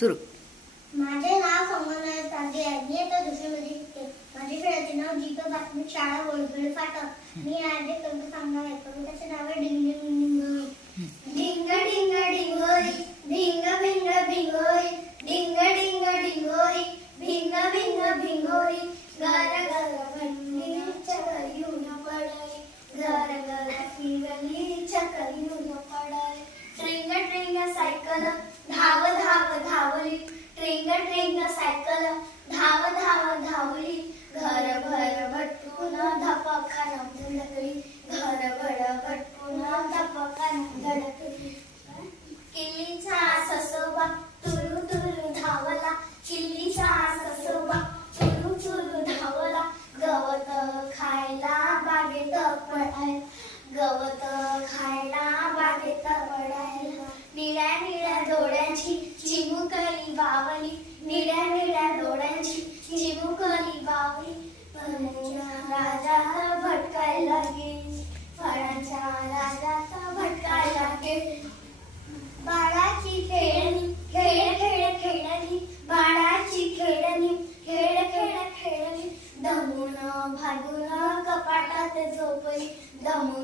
सुरू. माझे नाव समन्वय ताजे आहे. मी आता दुसरीमध्ये शिकते. माझ्या शाळेचे नाव जीप प्राथमिक शाळा वडगड फाटक. मी आज एक कविता सांगणार आहे. कवितेचे नाव आहे डिंग डिंग डिंग डिंग डिंगोरी भिंग भिंग भिंगोरी डिंग डिंग डिंगोरी भिंग भिंग भिंगोरी घर घर भंडी चक्कर येऊन पडली घर घर फिरली चक्कर येऊन पडली ट्रिंग ट्रिंग सायकल धाव धाव धावली ट्रिंग ट्रिंग सायकल धाव धाव धावली घर भर भटकून धपकान धडकली घर भर भटकून धपकान धडकली किल्लीचा ससोबा तुरु तुरु धावला किल्लीचा ससोबा तुरु तुरु धावला गवत खायला बागेत पडायला गवत खायला बागेत पडायला निळ्या निळ्या डोळ्यांची चिमुकली बावली निळ्या निळ्या डोळ्यांची चिमुकली बावली फळांच्या राजात भटकायला गेली फळांच्या राजात भटकायला गेली बाळाची खेळणी खेळ खेळ खेळली बाळाची खेळणी खेळ खेळ खेळली दमून भागून कपाटात झोपली दमून